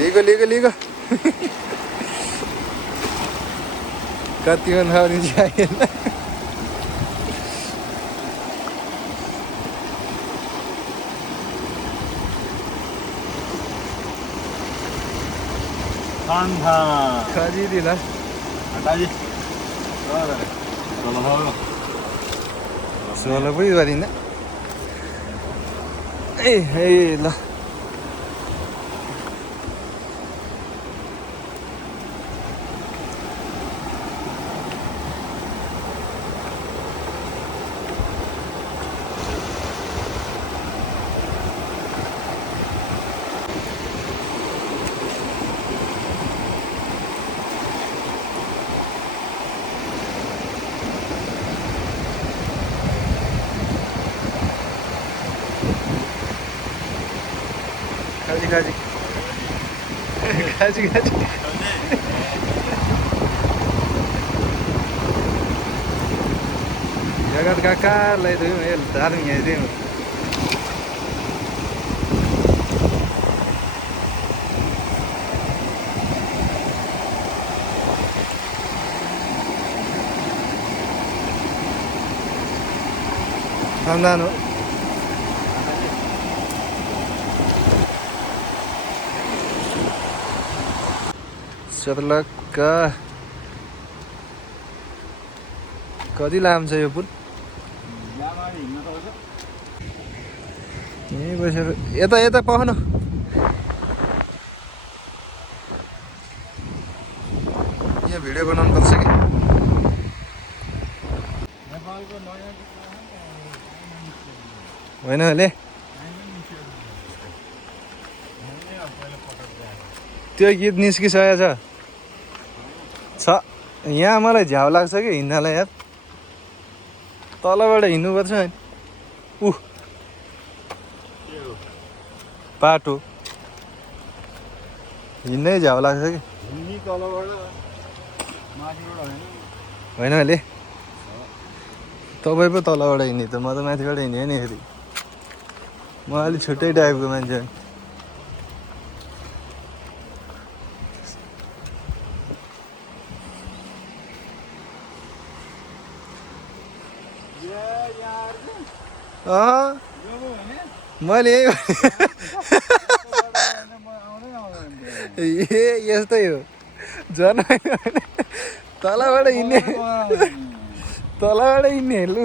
लिएको लिएको लिएको कतिमा नआउने चाहिएन खजिदिला सोह्र पो गरिँदा ए ल खाजी जगत काकालाई त धार्मिक हेर्थ्यौँ खानदान हो चर्लक्का कति लामो छ यो पुल यहीँ बसेर यता यता पाउन यहाँ भिडियो बनाउनु पर्छ कि होइन अहिले त्यो गीत निस्किसकेको छ यहाँ मलाई झ्याउ लाग्छ कि हिँड्नलाई यार तलबाट हिँड्नुपर्छ नि बाटो हिँड्नै झ्याउ लाग्छ कि होइन अहिले तपाईँ पो तलबाट हिँड्ने त म त माथिबाट हिँडेँ नि फेरि म अलिक छुट्टै टाइपको मान्छे हो मैले यस्तै हो झन् तलबाट हिँड्ने लु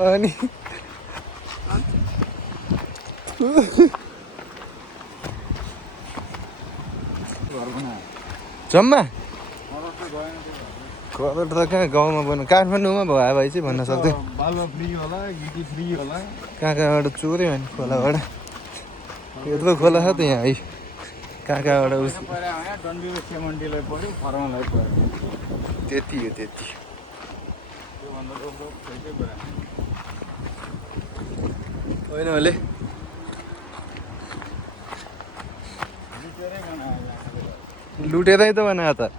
अनि जम्मा कलर त कहाँ गाउँमा बन्नु काठमाडौँमा भयो भाइ चाहिँ भन्न सक्दै कहाँ कहाँबाट चोर्यो भने खोलाबाट यत्रो खोला छ त यहाँ है कहाँ कहाँबाट त्यति हो त्यति होइन अहिले लुटेरै त बनायो त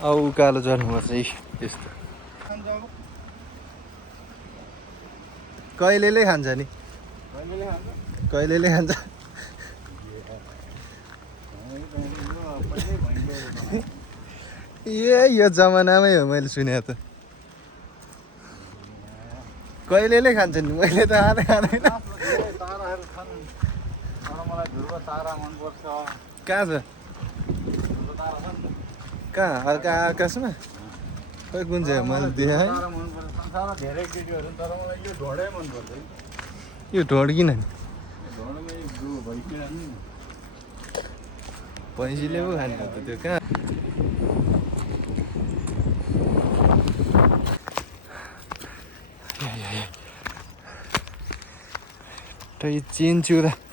औ उकालो चढ्नुपर्छ है त्यस्तो कहिलेले खान्छ नि कहिलेले खान्छ यो जमानामै हो मैले सुने त कहिलेले खान्छ नि मैले त खाँदैन कहाँ छ कहाँ हल्का आकाशमा खै कुन चाहिँ मैले देखाएँ यो ढोड किन नि पैँसीले पो खाने हो त त्यो कहाँ चिन्छु त